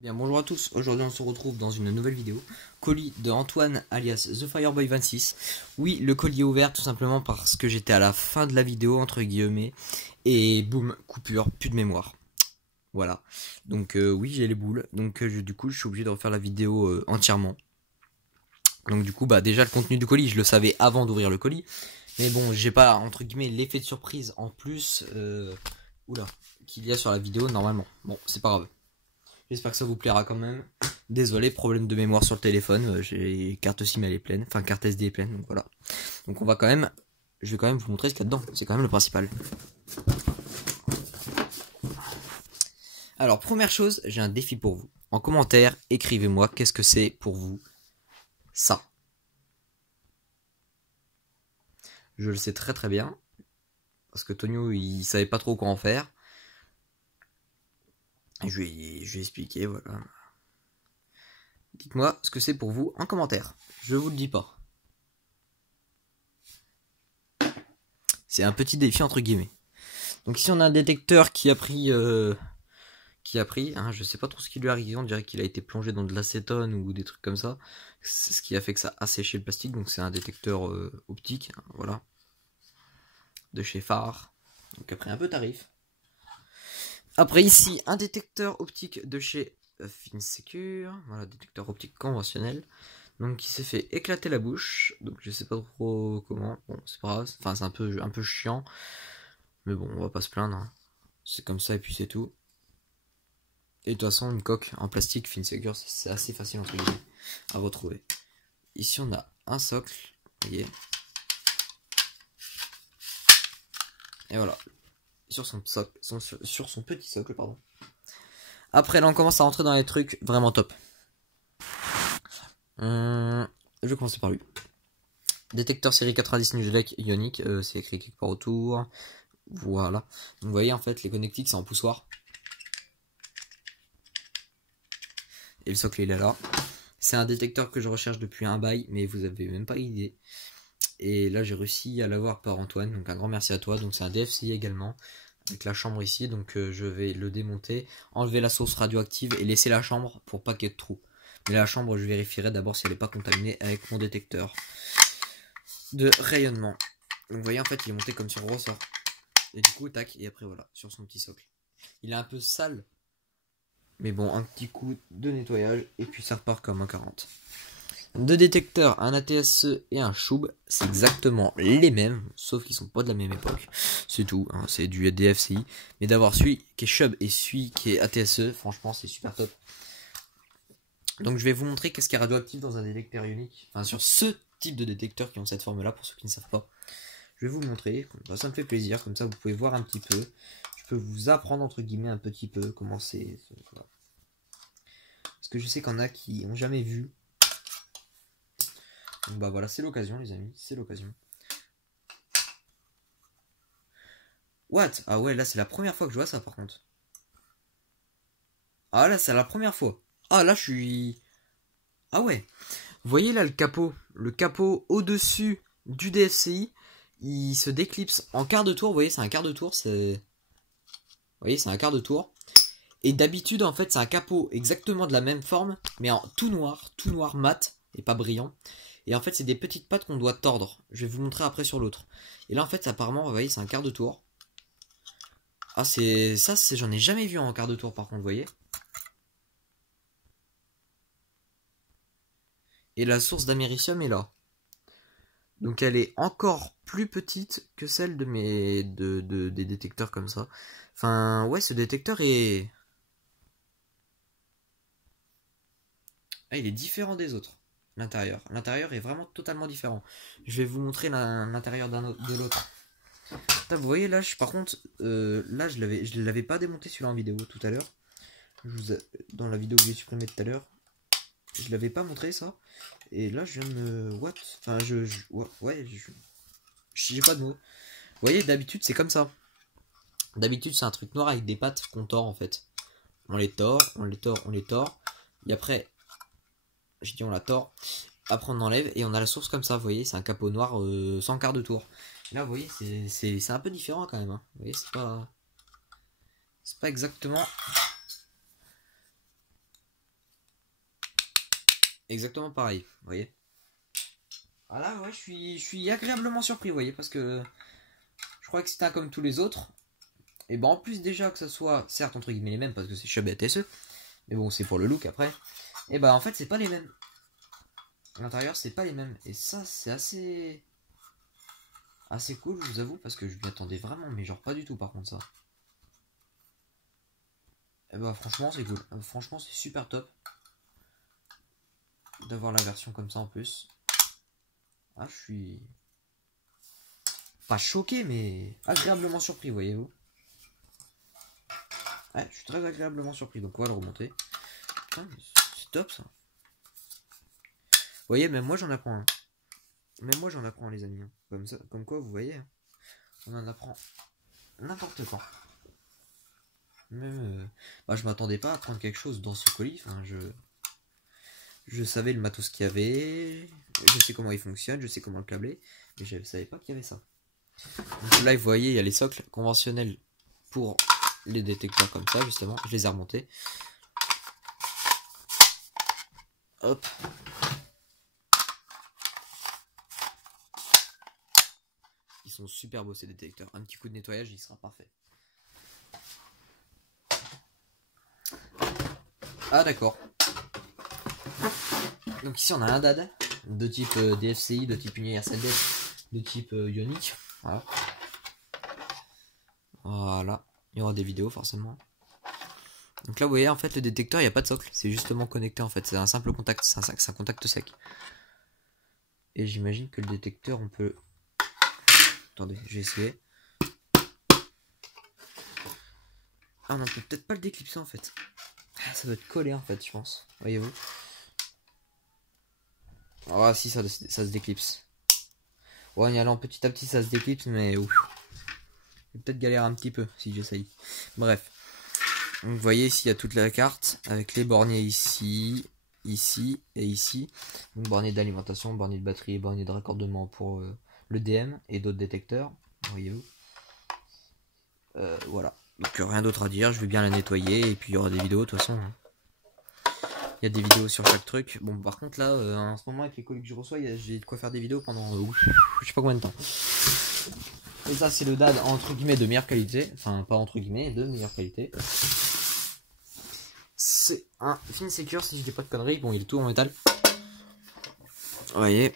Bien, bonjour à tous, aujourd'hui on se retrouve dans une nouvelle vidéo. Colis de Antoine alias TheFireboy26. Oui, le colis est ouvert tout simplement parce que j'étais à la fin de la vidéo entre guillemets. Et boum, coupure, plus de mémoire. Voilà. Donc oui, j'ai les boules. Donc du coup je suis obligé de refaire la vidéo entièrement. Donc du coup bah déjà le contenu du colis je le savais avant d'ouvrir le colis. Mais bon, j'ai pas entre guillemets l'effet de surprise en plus oula, qu'il y a sur la vidéo normalement. Bon, c'est pas grave. J'espère que ça vous plaira quand même. Désolé, problème de mémoire sur le téléphone. J'ai carte SIM elle est pleine. Enfin carte SD est pleine, donc voilà. Donc on va quand même. Je vais quand même vous montrer ce qu'il y a dedans. C'est quand même le principal. Alors première chose, j'ai un défi pour vous. En commentaire, écrivez-moi qu'est-ce que c'est pour vous ça. Je le sais très très bien. Parce que Tonio il savait pas trop quoi en faire. Je vais expliquer, voilà. Dites-moi ce que c'est pour vous en commentaire. Je vous le dis pas. C'est un petit défi entre guillemets. Donc ici on a un détecteur qui a pris, hein, je sais pas trop ce qui lui est arrivé, on dirait qu'il a été plongé dans de l'acétone ou des trucs comme ça. C'est ce qui a fait que ça a asséché le plastique, donc c'est un détecteur optique, hein, voilà. De chez Phare. Donc après un peu tarif. Après ici un détecteur optique de chez Finsecure, voilà, détecteur optique conventionnel. Donc qui s'est fait éclater la bouche, donc je sais pas trop comment, bon c'est pas grave, enfin c'est un peu chiant. Mais bon, on va pas se plaindre. Hein. C'est comme ça et puis c'est tout. Et de toute façon, une coque en plastique Finsecure, c'est assez facile entre guillemets à retrouver. Ici, on a un socle, vous voyez. Et voilà, sur son socle, sur son petit socle, pardon. Après, là, on commence à rentrer dans les trucs vraiment top. Je vais commencer par lui. Détecteur série 90 Nujlec ionique, c'est écrit quelque part autour. Voilà. Donc, vous voyez, en fait, les connectiques, c'est en poussoir. Et le socle, il est là. C'est un détecteur que je recherche depuis un bail, mais vous avez même pas idée. Et là, j'ai réussi à l'avoir par Antoine, donc un grand merci à toi. Donc c'est un DFCI également, avec la chambre ici. Donc je vais le démonter, enlever la source radioactive et laisser la chambre pour pas qu'il y ait de trous. Mais la chambre, je vérifierai d'abord si elle n'est pas contaminée avec mon détecteur de rayonnement. Donc vous voyez, en fait, il est monté comme sur le ressort. Et du coup, tac, et après voilà, sur son petit socle. Il est un peu sale. Mais bon, un petit coup de nettoyage et puis ça repart comme un 40. Deux détecteurs, un ATSE et un Choub, c'est exactement les mêmes, sauf qu'ils sont pas de la même époque. C'est tout, hein, c'est du DFCI. Mais d'avoir celui qui est Choub et celui qui est ATSE, franchement c'est super top. Donc je vais vous montrer qu'est-ce qui est radioactif dans un détecteur ionique. Enfin sur ce type de détecteurs qui ont cette forme là, pour ceux qui ne savent pas. Je vais vous montrer, ça me fait plaisir, comme ça vous pouvez voir un petit peu. Je peux vous apprendre entre guillemets un petit peu comment c'est. Voilà. Parce que je sais qu'il y en a qui n'ont jamais vu. Donc bah voilà, c'est l'occasion les amis, c'est l'occasion. What? Ah ouais, là c'est la première fois que je vois ça par contre. Ah là c'est la première fois. Ah là je suis... Ah ouais. Vous voyez là le capot au-dessus du DFCI, il se déclipse en quart de tour, vous voyez c'est un quart de tour, c'est... Vous voyez c'est un quart de tour. Et d'habitude en fait c'est un capot exactement de la même forme, mais en tout noir mat, et pas brillant. Et en fait c'est des petites pattes qu'on doit tordre. Je vais vous montrer après sur l'autre. Et là en fait apparemment vous voyez c'est un quart de tour. Ah c'est... Ça c'est... J'en ai jamais vu en quart de tour par contre vous voyez. Et la source d'américium est là. Donc elle est encore plus petite que celle de mes... des détecteurs comme ça. Enfin ouais ce détecteur est... Ah il est différent des autres. L'intérieur. L'intérieur est vraiment totalement différent. Je vais vous montrer l'intérieur de l'autre. Vous voyez là, par contre, là je l'avais pas démonté celui-là en vidéo tout à l'heure. Dans la vidéo que j'ai supprimée tout à l'heure, je l'avais pas montré ça. Et là je viens de me... What? Enfin ouais, j'ai pas de mots. Vous voyez, d'habitude c'est comme ça. D'habitude c'est un truc noir avec des pattes qu'on tord en fait. On les tord, on les tord, on les tord. Et après, j'ai dit on la tord. Après on enlève et on a la source comme ça. Vous voyez, c'est un capot noir sans quart de tour. Là, vous voyez, c'est un peu différent quand même. Hein. Vous voyez, c'est pas exactement exactement pareil, vous voyez. Ah là, ouais, je suis agréablement surpris, vous voyez, parce que je crois que c'était un comme tous les autres. Et ben en plus déjà que ça soit, certes entre guillemets les mêmes, parce que c'est Chubb et ATSE, mais bon, c'est pour le look après. Et ben en fait, c'est pas les mêmes. À l'intérieur, c'est pas les mêmes. Et ça, c'est assez cool, je vous avoue, parce que je m'y attendais vraiment, mais genre pas du tout par contre ça. Et bah franchement c'est cool, franchement c'est super top d'avoir la version comme ça en plus. Ah je suis pas choqué mais agréablement surpris, voyez-vous. Ouais, je suis très agréablement surpris, donc on va le remonter. Putain, c'est top ça. Vous voyez, même moi j'en apprends un. Même moi j'en apprends les amis. Comme ça, comme quoi vous voyez, on en apprend n'importe quand. Même, bah, je m'attendais pas à prendre quelque chose dans ce colis. Enfin, je savais le matos qu'il y avait, je sais comment il fonctionne, je sais comment le câbler, mais je ne savais pas qu'il y avait ça. Donc là, vous voyez, il y a les socles conventionnels pour les détecteurs comme ça, justement. Je les ai remontés. Hop. Ils sont super beaux ces détecteurs. Un petit coup de nettoyage, il sera parfait. Ah d'accord. Donc ici on a un DAD de type DFCI, de type Universal Def, de type Ionic. Voilà. Voilà. Il y aura des vidéos forcément. Donc là vous voyez en fait le détecteur il n'y a pas de socle. C'est justement connecté en fait. C'est un simple contact. C'est un contact sec. Et j'imagine que le détecteur on peut... Attendez, je vais essayer. Ah on peut peut-être pas le déclipser en fait. Ça doit être collé en fait je pense. Voyez-vous. Ah si ça se déclipse. Ouais, en y allant petit à petit ça se déclipse mais ouf. Je vais peut-être galérer un petit peu si j'essaye. Bref. Donc vous voyez ici il y a toute la carte avec les borniers ici, ici et ici. Donc bornier d'alimentation, bornier de batterie, bornier de raccordement pour le DM et d'autres détecteurs. Voyez-vous. Voilà. Donc rien d'autre à dire, je vais bien la nettoyer et puis il y aura des vidéos de toute façon. Hein. Il y a des vidéos sur chaque truc. Bon par contre là en ce moment avec les colis que je reçois, j'ai de quoi faire des vidéos pendant je sais pas combien de temps. Et ça c'est le DAD entre guillemets de meilleure qualité. Enfin pas entre guillemets, de meilleure qualité. C'est un FinSecure si je dis pas de conneries. Bon il est tout en métal. Vous voyez.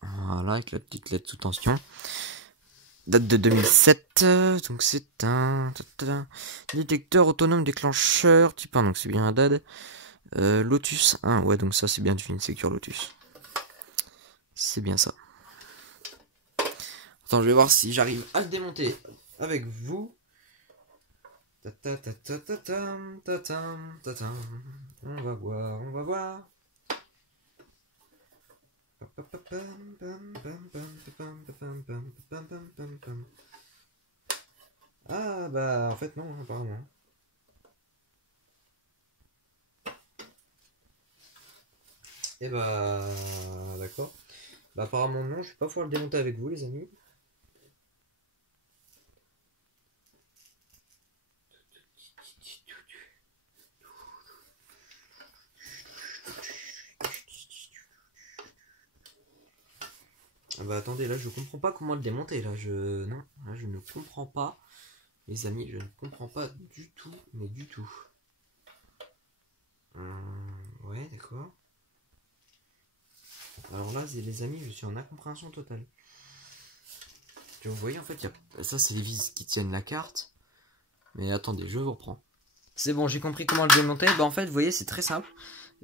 Voilà avec la petite LED sous tension. Date de 2007. Donc c'est un détecteur autonome déclencheur type 1. Donc c'est bien un DAD. Lotus 1. Ouais donc ça c'est bien du FinSecure Lotus. C'est bien ça. Attends je vais voir si j'arrive à le démonter avec vous. On va voir, on va voir. Ah bah en fait non apparemment. Et bah d'accord. Bah apparemment non, je vais pas pouvoir le démonter avec vous les amis. Ah bah attendez, là je comprends pas comment le démonter, là je... Non, là je ne comprends pas. Les amis, je ne comprends pas du tout, mais du tout. Ouais, d'accord. Alors là, les amis, je suis en incompréhension totale. Vous voyez, en fait, ça c'est les vis qui tiennent la carte. Mais attendez, je vous reprends. C'est bon, j'ai compris comment le démonter. Bah en fait, vous voyez, c'est très simple.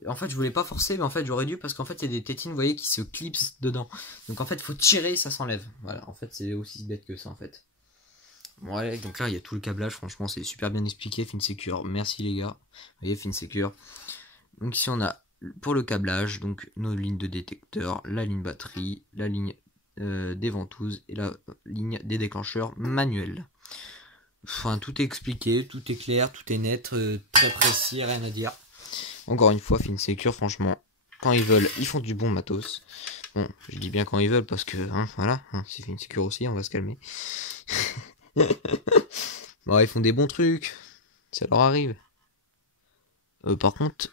En fait, je voulais pas forcer, mais en fait, j'aurais dû parce qu'en fait, il y a des tétines, vous voyez, qui se clipsent dedans. Donc en fait, il faut tirer et ça s'enlève. Voilà, en fait, c'est aussi bête que ça, en fait. Bon, allez, donc là, il y a tout le câblage. Franchement, c'est super bien expliqué. FinSecure, merci les gars. Vous voyez, FinSecure. Donc ici, on a pour le câblage, donc nos lignes de détecteur, la ligne batterie, la ligne des ventouses et la ligne des déclencheurs manuels. Enfin, tout est expliqué, tout est clair, tout est net, très précis, rien à dire. Encore une fois, FinSecure, franchement, quand ils veulent, ils font du bon matos. Bon, je dis bien quand ils veulent parce que, hein, voilà, hein, c'est FinSecure aussi, on va se calmer. Bon, ils font des bons trucs, ça leur arrive. Par contre,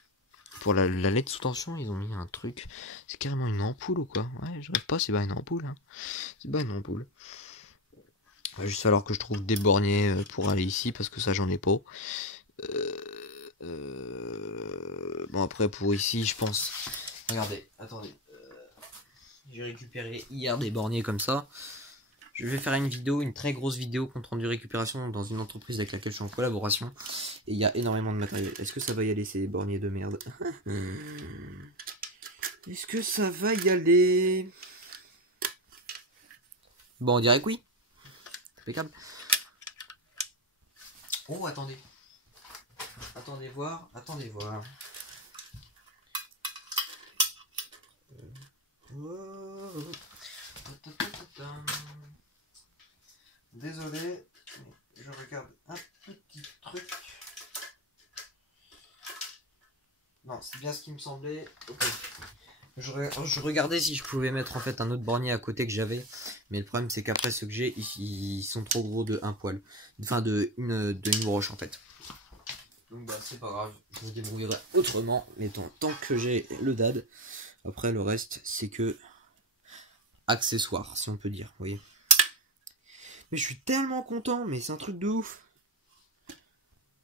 pour la LED sous tension, ils ont mis un truc. C'est carrément une ampoule ou quoi? Ouais, je rêve pas, c'est pas une ampoule. Hein. C'est pas une ampoule. Il va juste falloir que je trouve des borniers pour aller ici, parce que ça, j'en ai pas. Bon, après, pour ici, je pense... Regardez, attendez. J'ai récupéré hier des borniers comme ça. Je vais faire une vidéo, une très grosse vidéo compte rendu récupération dans une entreprise avec laquelle je suis en collaboration. Et il y a énormément de matériel. Est-ce que ça va y aller ces borniers de merde? Est-ce que ça va y aller? Bon, on dirait que oui. Impeccable. Oh, attendez. Attendez voir, attendez voir. Désolé, je regarde un petit truc. Non, c'est bien ce qui me semblait. Okay. Je regardais si je pouvais mettre en fait un autre bornier à côté que j'avais. Mais le problème c'est qu'après ceux que j'ai, ils sont trop gros de un poil. Enfin de une broche en fait. Donc bah c'est pas grave, je me débrouillerai autrement. Mais tant que j'ai le dad, après le reste c'est que accessoire si on peut dire, vous voyez. Mais je suis tellement content, mais c'est un truc de ouf.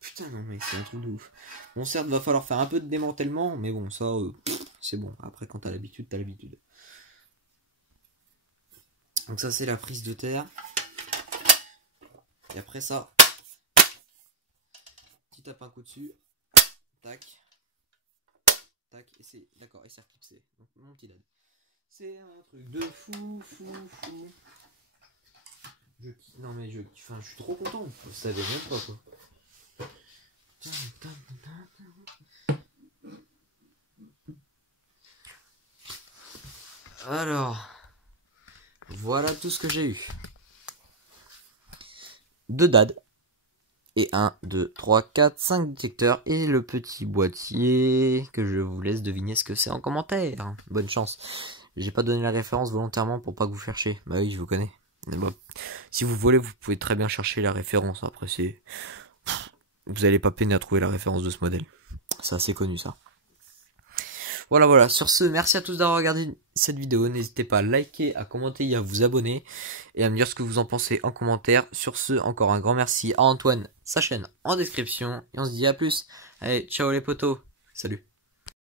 Putain non mais c'est un truc de ouf. Bon certes va falloir faire un peu de démantèlement, mais bon ça c'est bon. Après quand t'as l'habitude, t'as l'habitude. Donc ça c'est la prise de terre. Et après ça, tu tapes un coup dessus. Tac. Tac. Et c'est. D'accord, et c'est reclipsé. Donc mon petit dad. C'est un truc de fou. Non mais je suis trop content. Vous savez même pas quoi. Alors, voilà tout ce que j'ai eu. 2 dads. Et 1, 2, 3, 4, 5 détecteurs. Et le petit boîtier que je vous laisse deviner ce que c'est en commentaire. Bonne chance. J'ai pas donné la référence volontairement pour pas que vous cherchiez. Bah oui, je vous connais. Mais bon, si vous voulez, vous pouvez très bien chercher la référence. Après, c'est... Vous allez pas peiner à trouver la référence de ce modèle. C'est assez connu ça. Voilà. Sur ce, merci à tous d'avoir regardé cette vidéo. N'hésitez pas à liker, à commenter et à vous abonner. Et à me dire ce que vous en pensez en commentaire. Sur ce, encore un grand merci à Antoine, sa chaîne en description. Et on se dit à plus. Allez, ciao les potos. Salut.